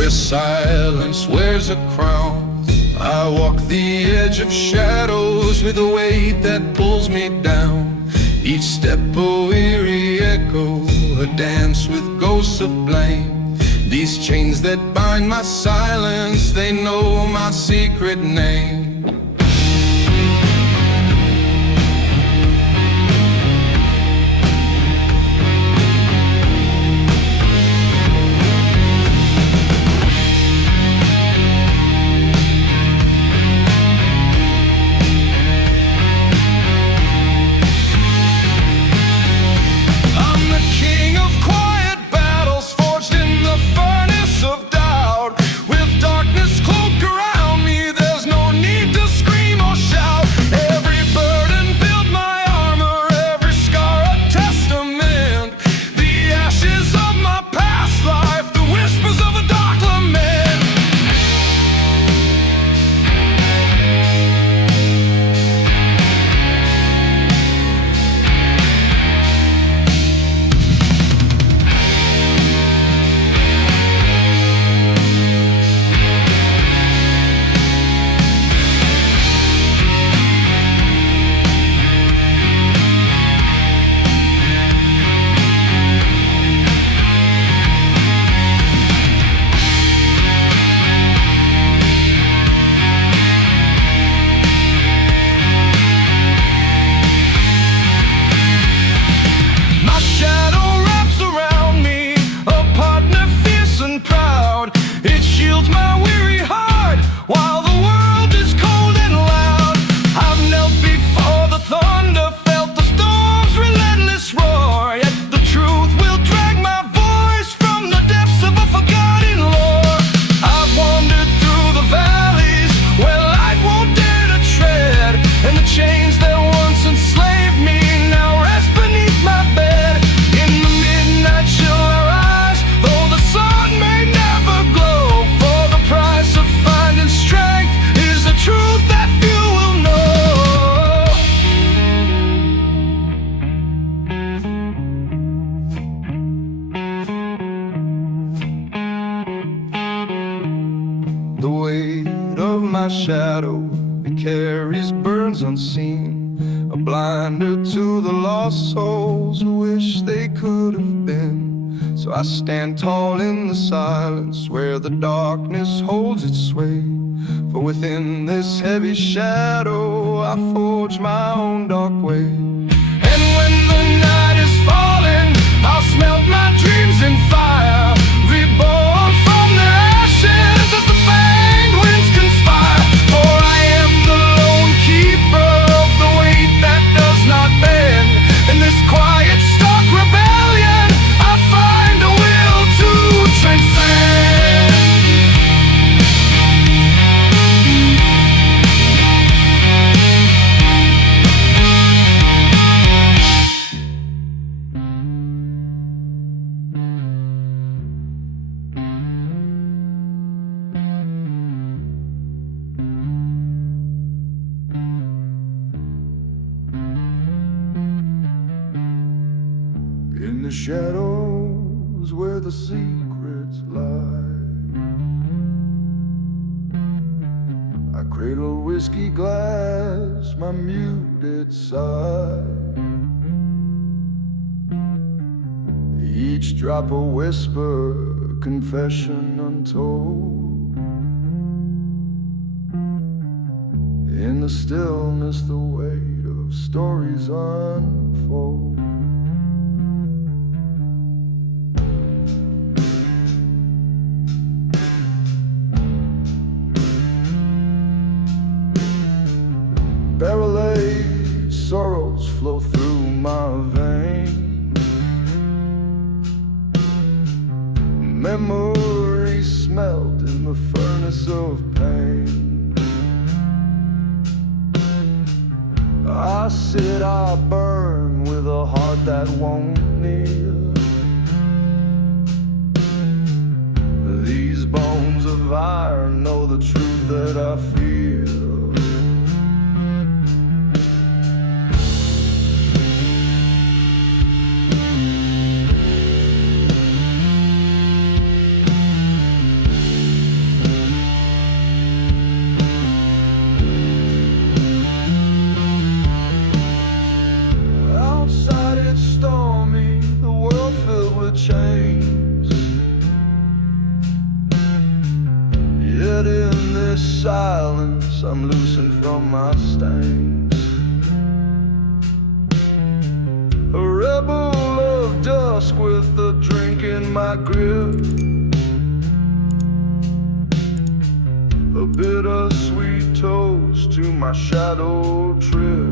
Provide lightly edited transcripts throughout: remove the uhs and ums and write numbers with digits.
where silence wears a crown. I walk the edge of shadows with a weight that pulls me down. Each step a weary echo, a dance with ghosts of blame. These chains that bind my silence, they know my secret name. Shadow it carries burns unseen, a blinder to the lost souls who wish they could have been. So I stand tall in the silence where the darkness holds its sway. For within this heavy shadow I forge my own dark way. And when the night is falling, I'll smelt my dreams in fire, reborn from their ashes as the fanged winds conspire. For I am the lone keeper of the weight that does not bend. In this quiet, stark rebellion, I find a will to transcend. In the shadows where the secrets lie, I cradle whiskey glass, my muted sigh. Each drop a whisper, confession untold. In the stillness the weight of stories unfold. Barrel-aged sorrows flow through my veins. Memories smelt in the furnace of pain. I sit, I burn with a heart that won't kneel. These bones of iron know the truth that I feel. Yet in this silence I'm loosened from my stains. A rebel of dusk with a drink in my grip, a bittersweet toast to my shadow trip.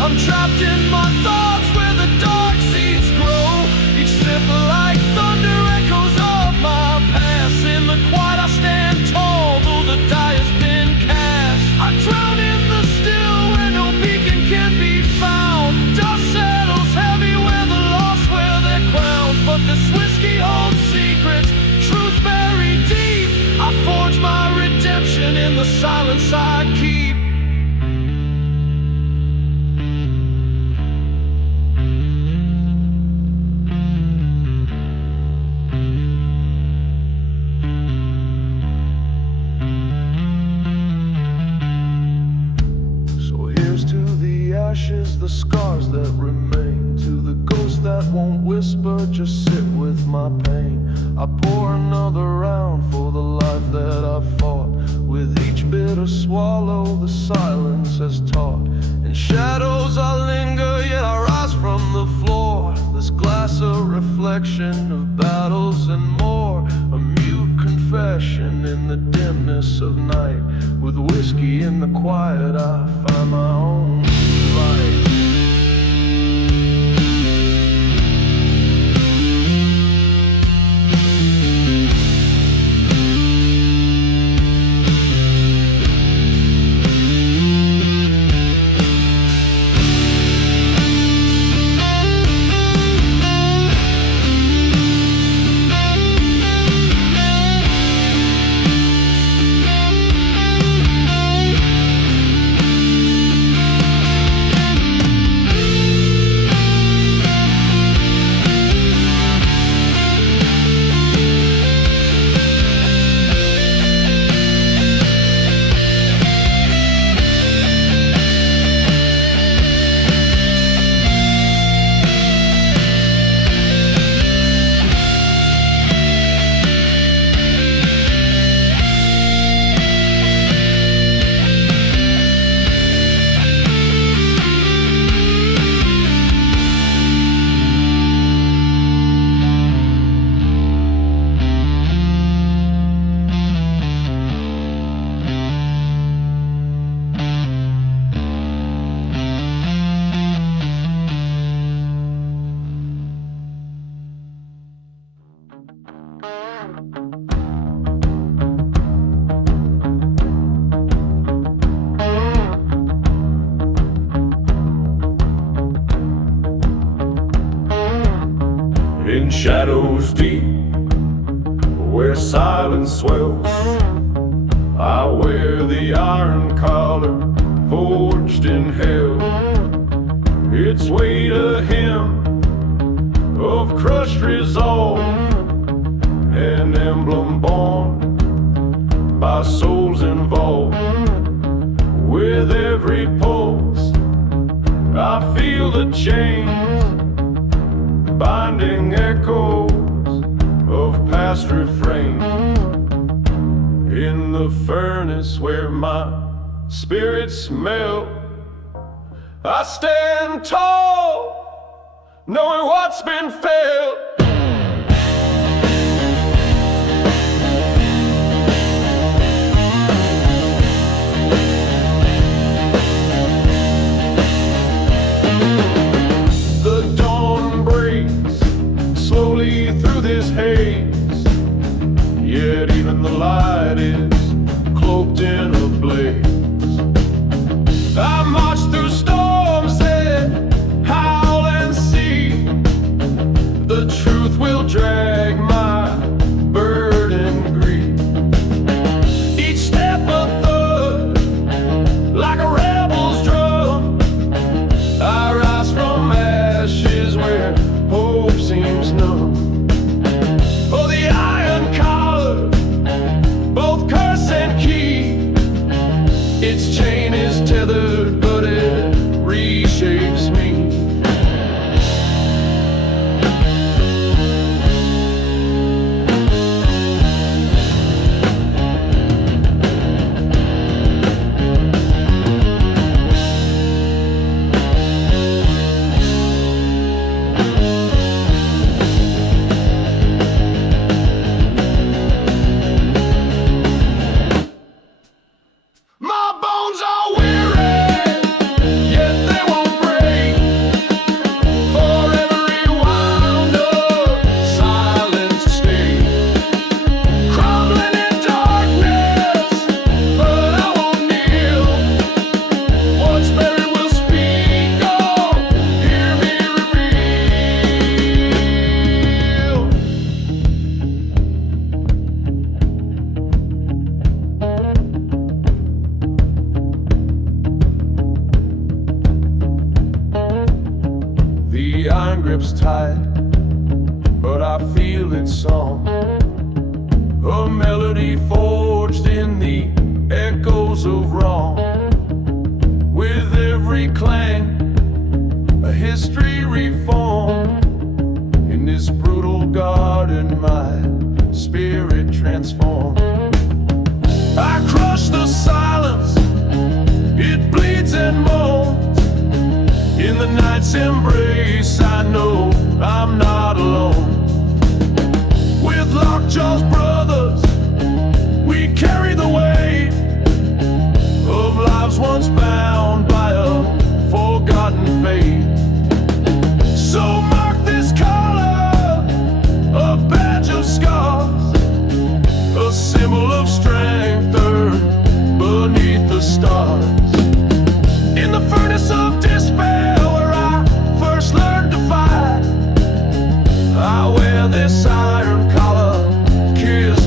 I'm trapped in my thoughts where the dark seeds grow. Each sip like thunder echoes of my past. In the quiet I stand tall, though the die has been cast. I drown in the still where no beacon can be found. Dust settles heavy where the lost wear their crowns. But this whiskey holds secrets, truth buried deep. I forge my redemption in the silence I keep. Ashes, the scars that remain, to the ghost that won't whisper, just sit with my pain. I pour another round for the life that I fought. With each bitter swallow, the silence has taught. In shadows I linger, yet I rise from the floor. This glass a reflection of battles and more, a mute confession in the dimness of night. With whiskey in the quiet I find my own light. In shadows deep, where silence swells, I wear the iron collar forged in hell. Its weight a hymn of crushed resolve, an emblem born by souls involved. With every pulse I feel the chains binding echoes of past refrains. In the furnace where my spirits melt, I stand tall, knowing what's been felt. The dawn breaks slowly through this haze, yet even the light is cloaked in a blaze. I march through storms that reshapes me. The iron grip's tight, but I feel its song. A melody forged in the echoes of wrong. With every clang, a history reformed. In this brutal garden, my spirit transformed. I crush the silence, it bleeds and moans. In the night's embrace, I know I'm not alone. With Lockjaw's brothers, we carry the weight of lives once bound by a forgotten fate. So mark this color, a badge of scars, a symbol of strength earned beneath the stars. In the furnace of despair, where I first learned to fight, I wear this iron collar, kiss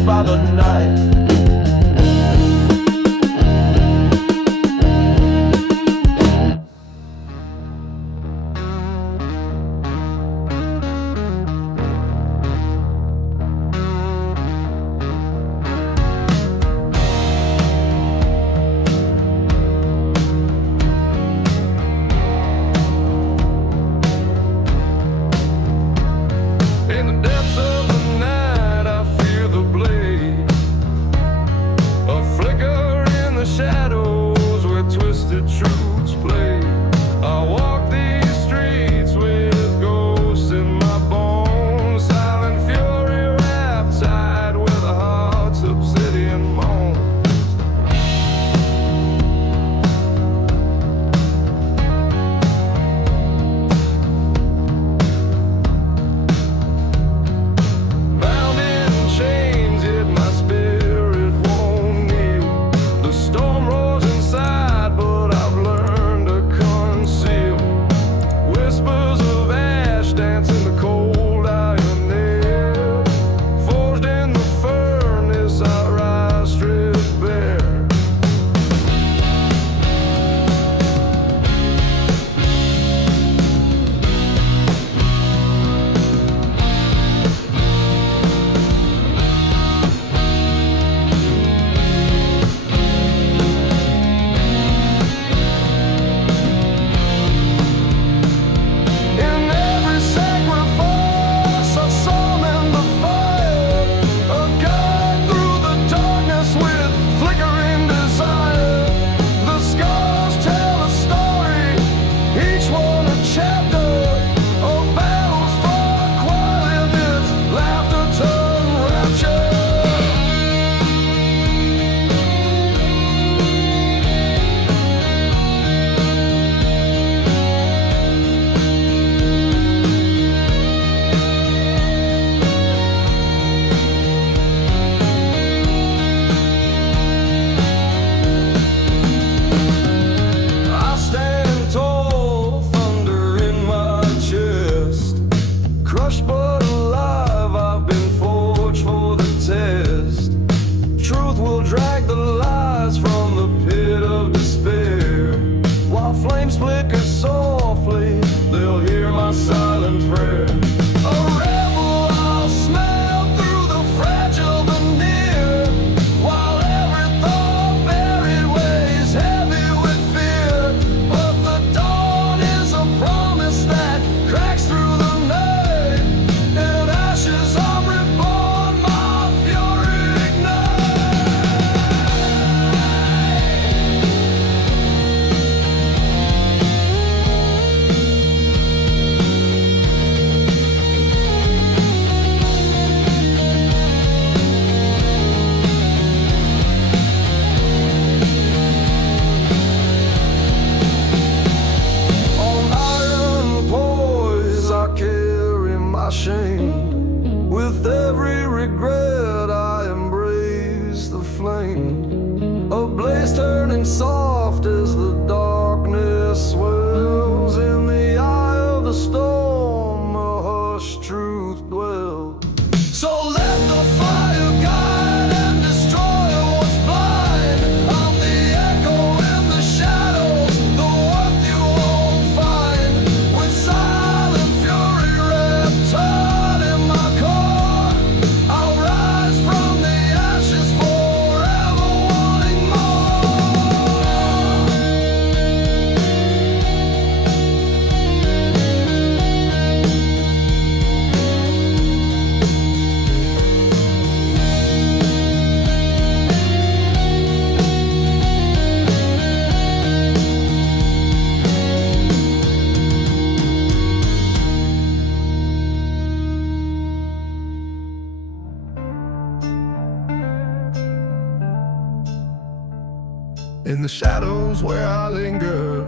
In the shadows where I linger,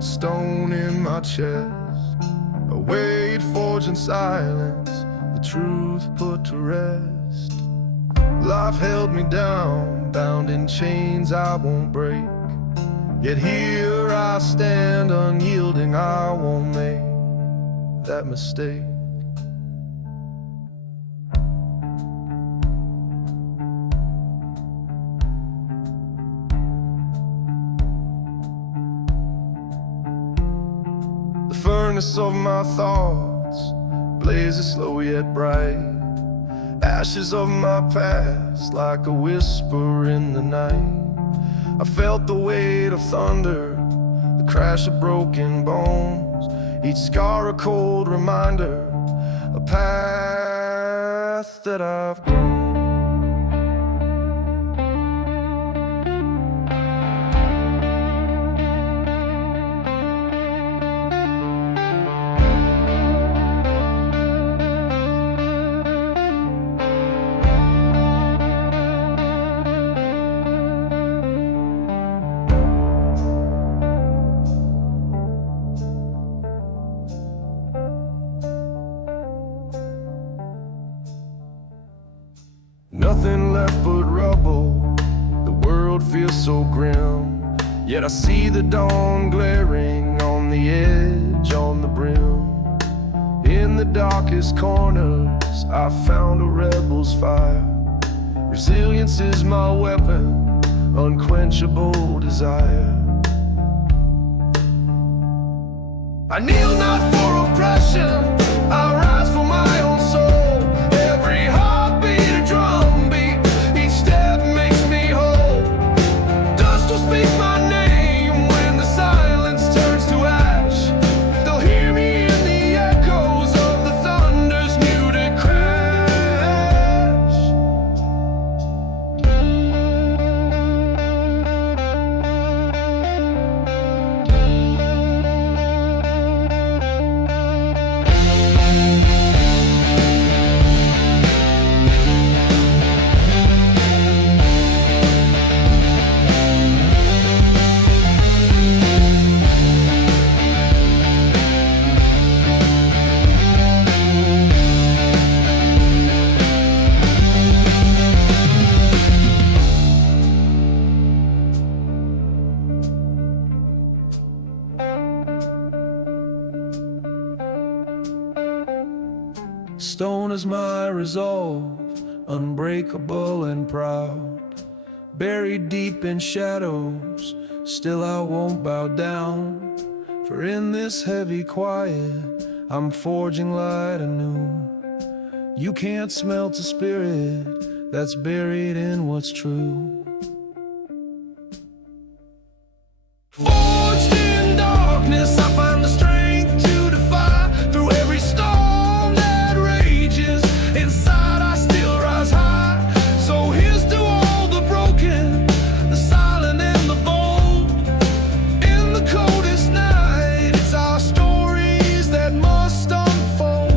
stone in my chest, a weight forged in silence, the truth put to rest. Life held me down, bound in chains I won't break. Yet here I stand, unyielding, I won't make that mistake. The furnace of my thoughts blazes slow yet bright. Ashes of my past like a whisper in the night. I felt the weight of thunder, the crash of broken bones, each scar a cold reminder, a path that I've grown. Nothing left but rubble, the world feels so grim. Yet I see the dawn glaring on the edge, on the brim. In the darkest corners, I found a rebel's fire. Resilience is my weapon, unquenchable desire. I kneel not for oppression, I rise for my own soul. Every heartbeat a drumbeat, each step makes me whole. Dust will speak my name when the silence turns to ash. They'll hear me in the echoes of the thunder's muted crash. Stone is my resolve, unbreakable and proud. Buried deep in shadows, still I won't bow down. For in this heavy quiet, I'm forging light anew. You can't smelt a spirit that's buried in what's true. Forged in darkness, I find the strength to defy. Through every storm that rages, inside I still rise high. So here's to all the broken, the silent and the bold. In the coldest night, it's our stories that must unfold.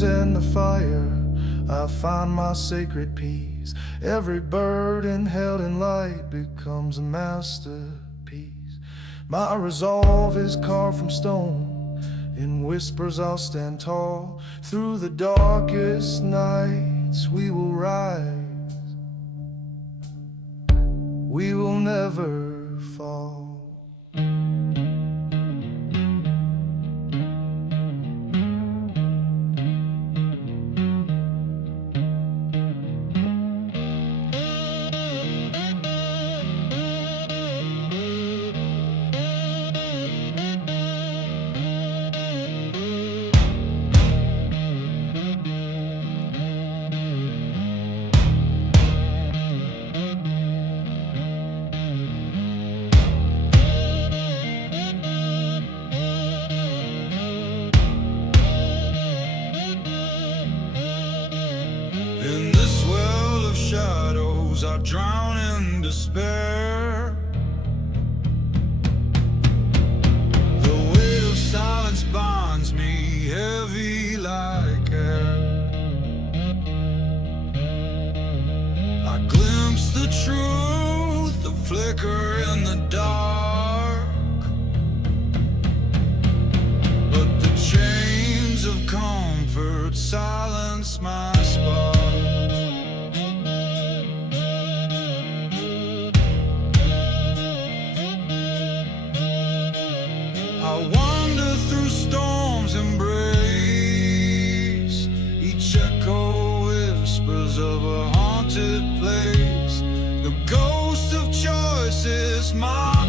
And the fire, I find my sacred peace. Every burden held in light becomes a masterpiece. My resolve is carved from stone. In whispers I'll stand tall. Through the darkest nights we will rise. We will never fall. drown in despair. The weight of silence binds me heavy like air. I glimpse the truth, the flicker in the dark, but the chains of comfort silence my spark. I wander through storms embrace, each echo whispers of a haunted place. The ghost of choice is my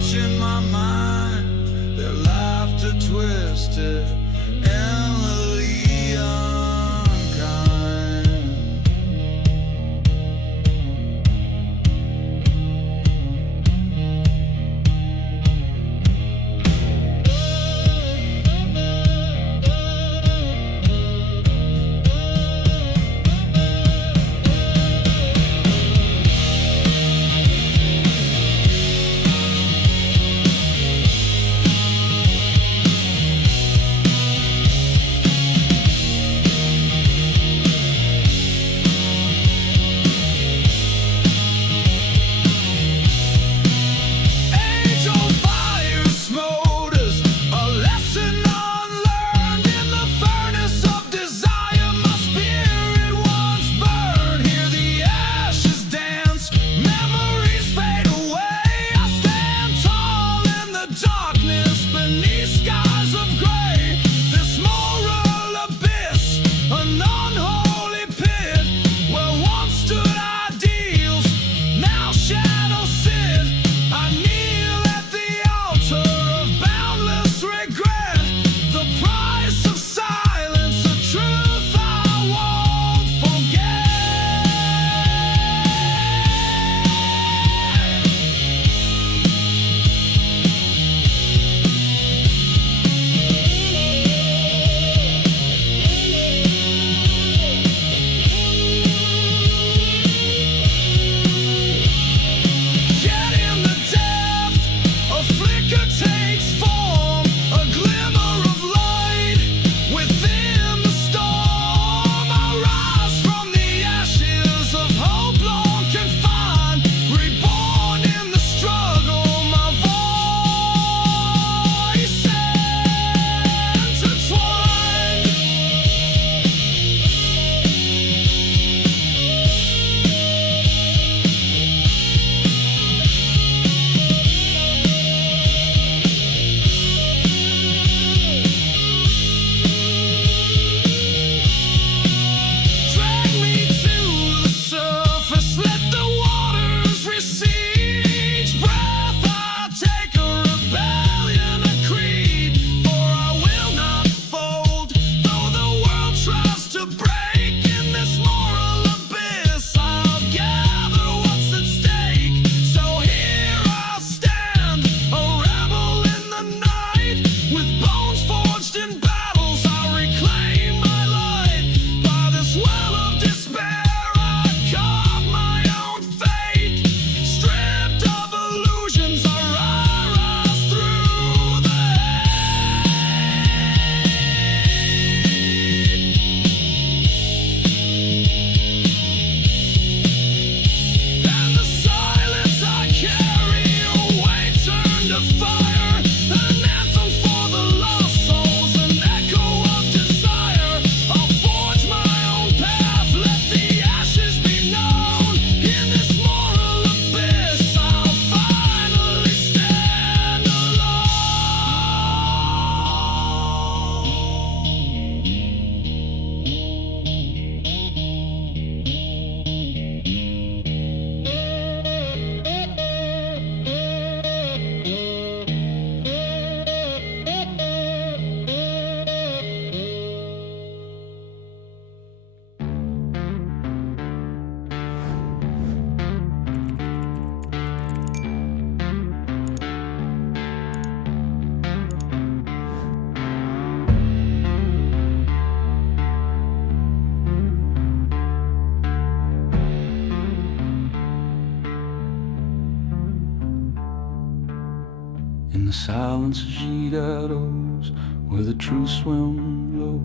In the silence of shadows, where the truth swim low,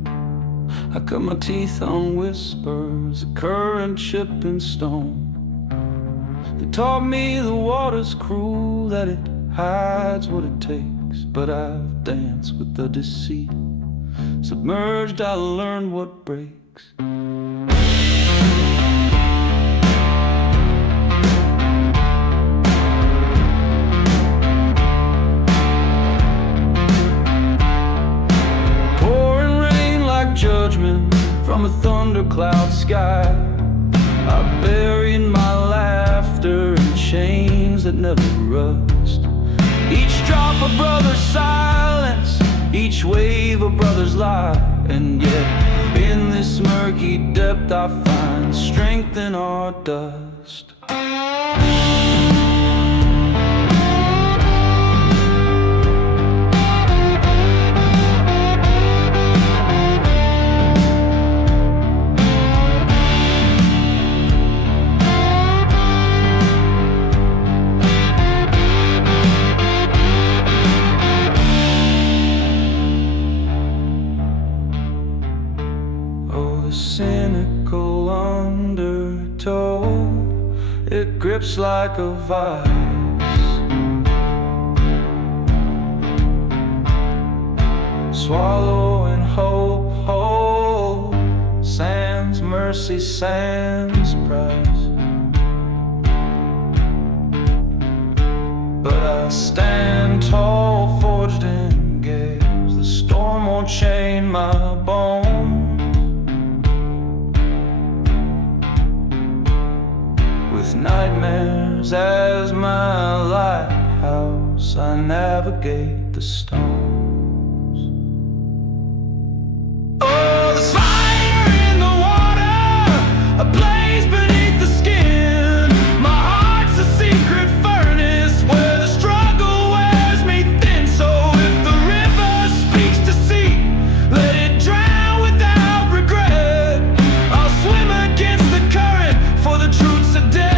I cut my teeth on whispers, a current chipping stone. They taught me the water's cruel, that it hides what it takes. But I've danced with the deceit. Submerged, I learned what breaks. Pouring rain like judgment from a thundercloud sky. I buried my laughter in chains that never rust. Each drop a brother's silence, each wave a brother's lie. And yet, in this murky depth I find strength in our dust. Cynical undertow, it grips like a vice. Swallowing hope, hope, sans mercy, sans price. But I stand tall, forged in gales. The storm won't chain my bones. With nightmares as my lighthouse, I navigate the storms. Oh, there's fire in the water, a blaze beneath the skin. My heart's a secret furnace where the struggle wears me thin. So if the river speaks to sea, let it drown without regret. I'll swim against the current, for the truth's a dead.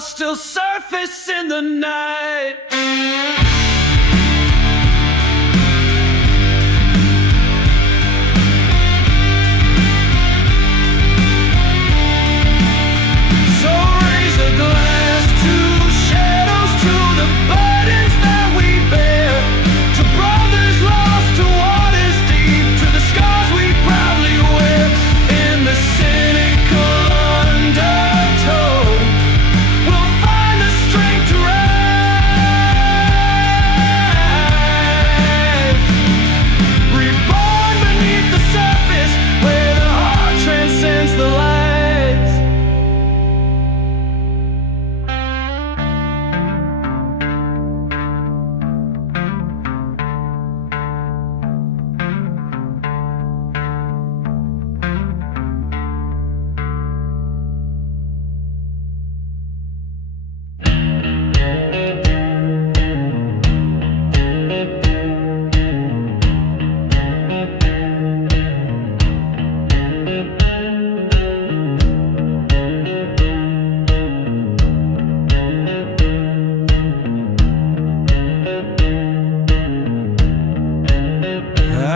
Still surface in the night. So raise a glass to shadows, to the burdens that we bear, to brothers lost, to waters deep, to the scars we proudly wear. In the cynical undertow,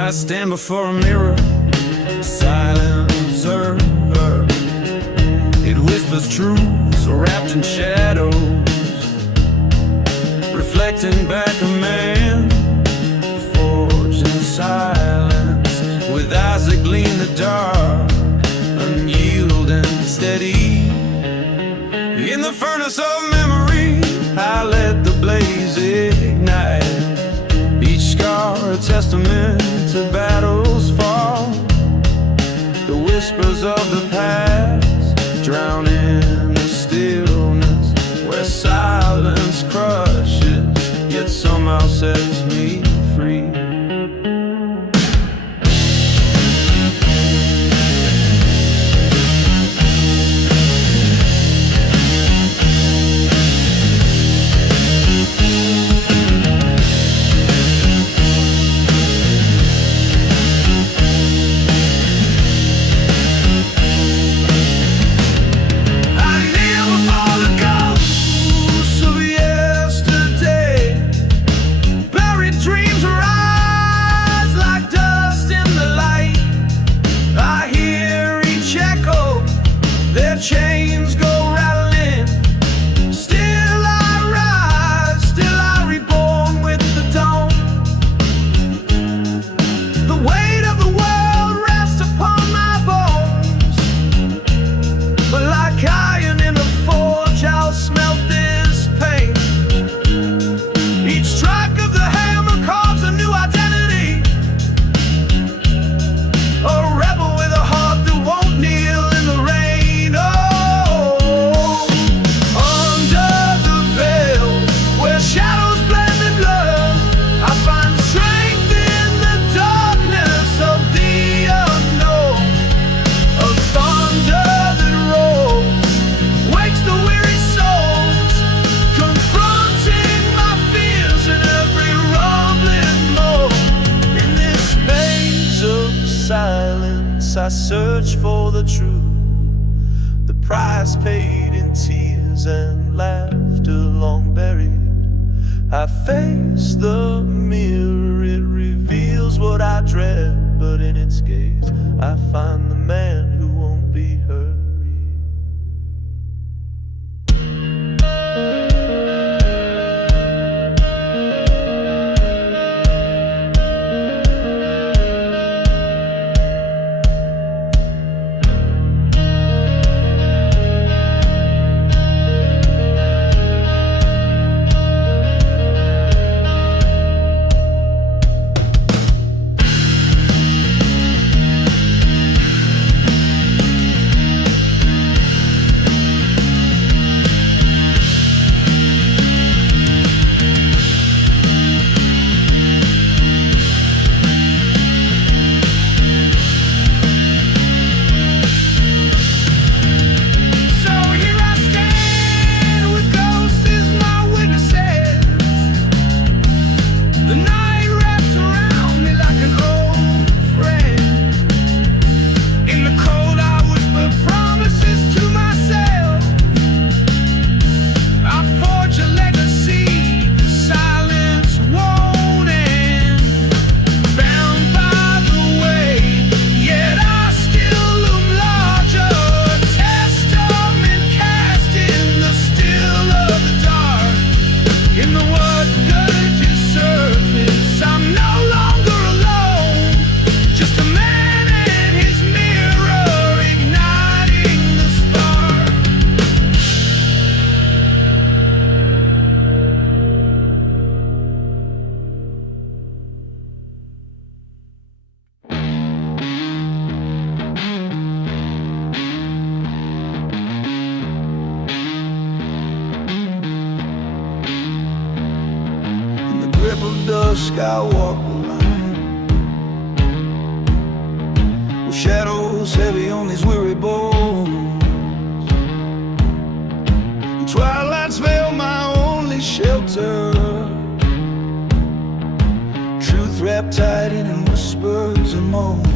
I stand before a mirror, silent observer. It whispers truths wrapped in shadows, reflecting back a man forged in silence, with eyes that gleam the dark, unyielding, steady. In the furnace of memory, I let the blaze ignite. Each scar the battles fall, the whispers of the past drown in the stillness, where silence crushes, yet somehow sets me free. Chains go rattling, still I rise, still I reborn with the dawn. The weight of the world rests upon my bones, but like iron in a forge I'll smelt this pain. Each strike of the hammer carves a new identity, a rebel with a heart that won't kneel in the rain. Shadows blend in blood, I find strength in the darkness of the unknown. A thunder that rolls wakes the weary souls, confronting my fears in every rumbling moan. In this maze of silence I search for the truth, the price paid in tears and laughter long buried. I face the mirror, it reveals what I dread, but in its gaze I find the man who won't be hurried. Grip of dusk, I walk the line, with shadows heavy on these weary bones. And twilight's veil my only shelter, truth wrapped tight in whispers and moans.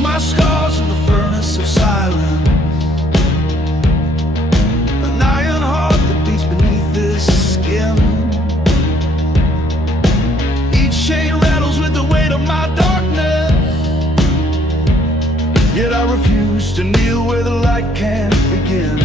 My scars in the furnace of silence, an iron heart that beats beneath this skin. Each chain rattles with the weight of my darkness, yet I refuse to kneel where the light can't begin.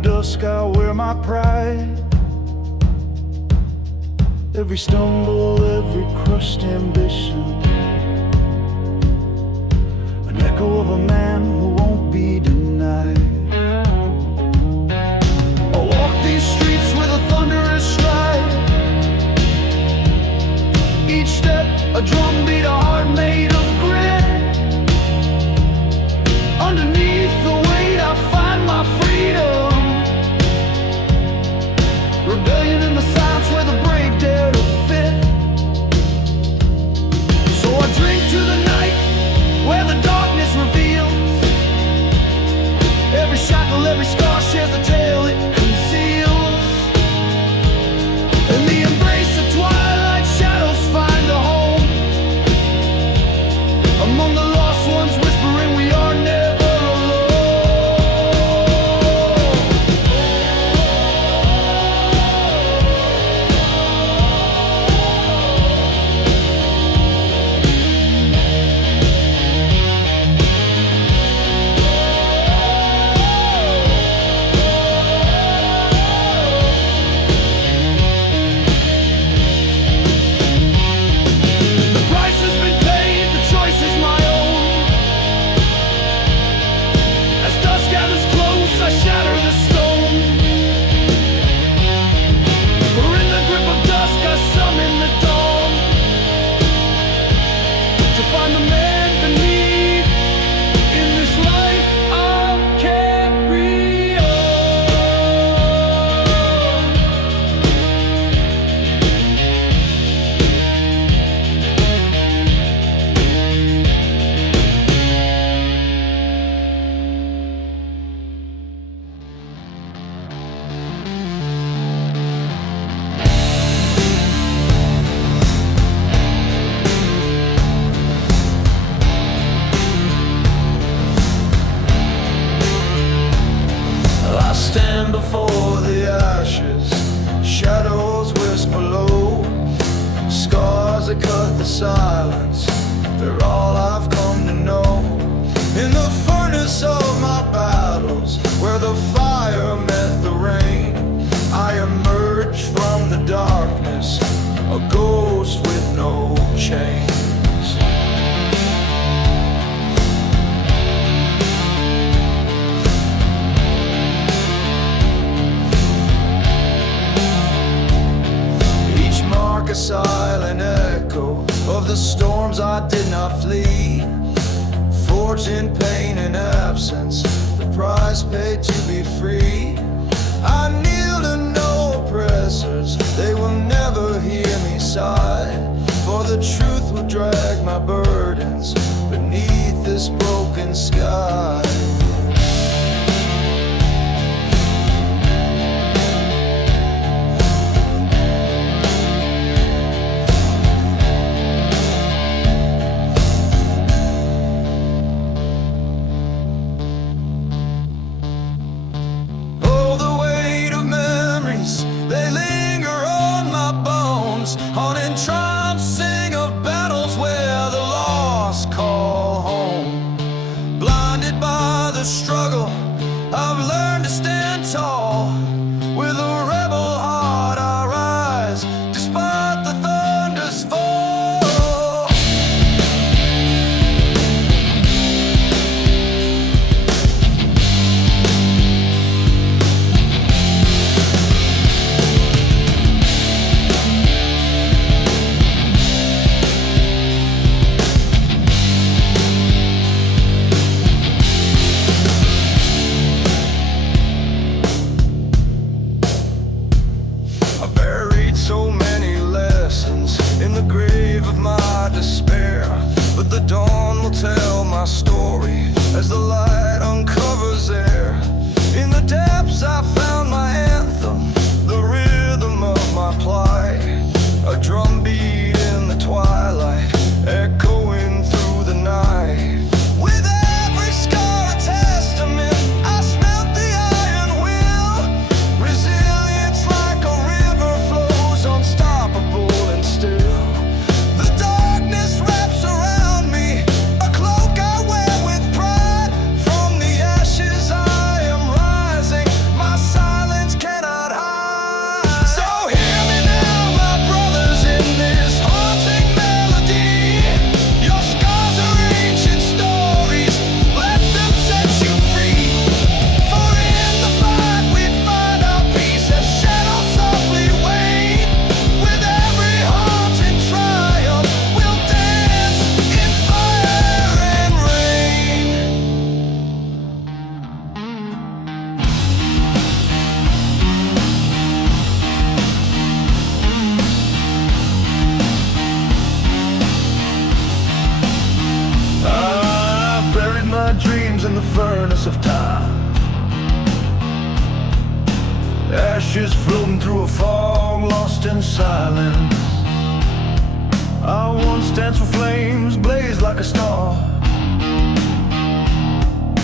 of dusk I wear my pride. Every stumble, every crushed ambition, an echo of a man who won't be denied. I walk these streets with a thunderous stride. Each step a drumbeat, a heart made of grit. Underneath the weight I find my freedom. Rebellion in the silence where the brave dare to fit. So I drink to the night where the darkness reveals. Every shackle, every scar shares the tale it conceals. In the embrace of twilight, shadows find a home. Among the lost ones whispering we are never stand before the ashes, shadows whisper low, scars that cut the silence, they're all I've come to know. In the furnace of my battles, where the fire met the rain, I emerge from the darkness, a ghost with no chains. A silent echo of the storms I did not flee, forged in pain and absence, the price paid to be free. I kneel to no oppressors, they will never hear me sigh, for the truth will drag my burdens beneath this broken sky. My ashes floating through a fog, lost in silence. I once danced with flames, blazed like a star,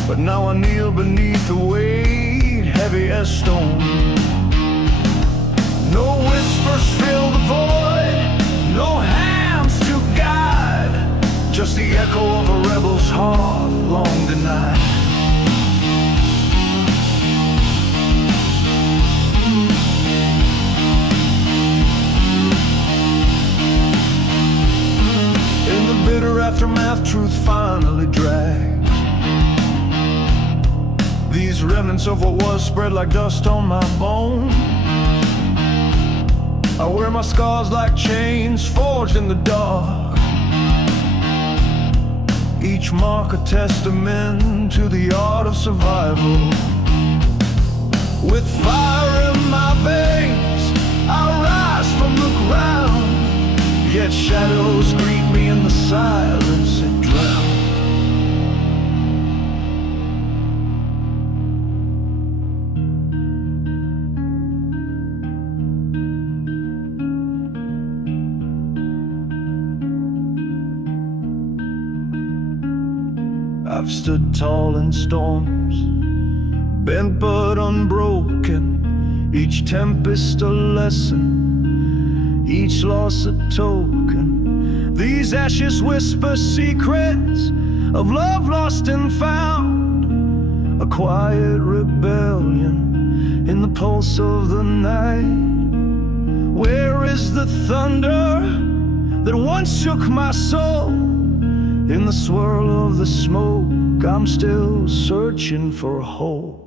but now I kneel beneath the weight, heavy as stone. No whispers fill the void, no hands to guide, just the echo of a rebel's heart long denied. In the bitter aftermath, truth finally drags. These remnants of what was spread like dust on my bones. I wear my scars like chains forged in the dark, each mark a testament to the art of survival. With fire in my veins, I rise from the ground, yet shadows greet me in the silence and drown. I've stood tall in storms, bent but unbroken, each tempest a lesson, each loss a token. These ashes whisper secrets of love lost and found, a quiet rebellion in the pulse of the night. Where is the thunder that once shook my soul? In the swirl of the smoke, I'm still searching for hope.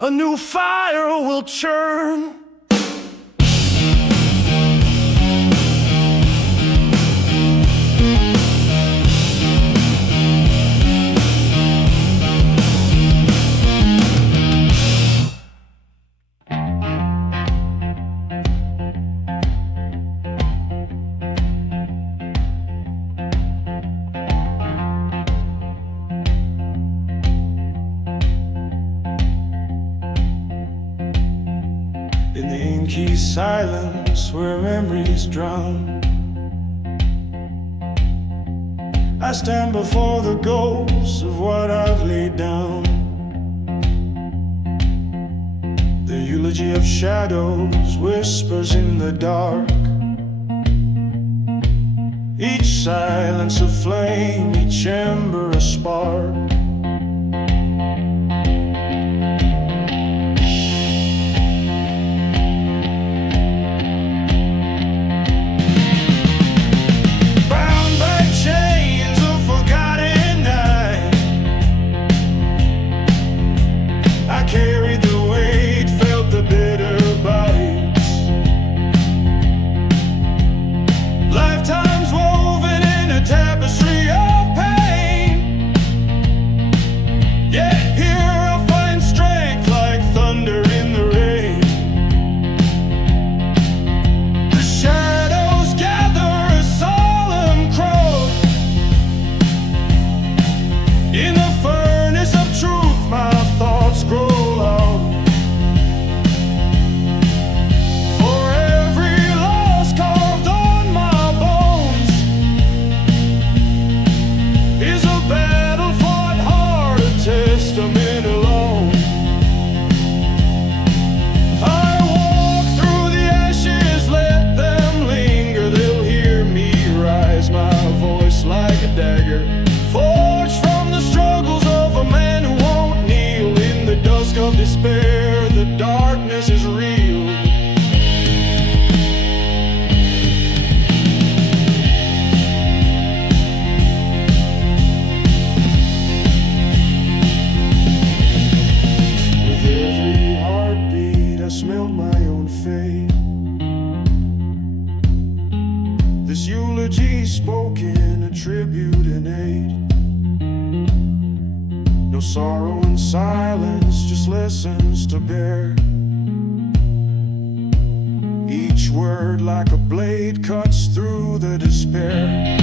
A new fire will churn. In the inky silence where memories drown, I stand before the ghosts of what I've laid down. The eulogy of shadows whispers in the dark, each silence a flame, each ember a spark. Lifetimes woven in a sorrow in silence just listens to bear. Each word like a blade cuts through the despair.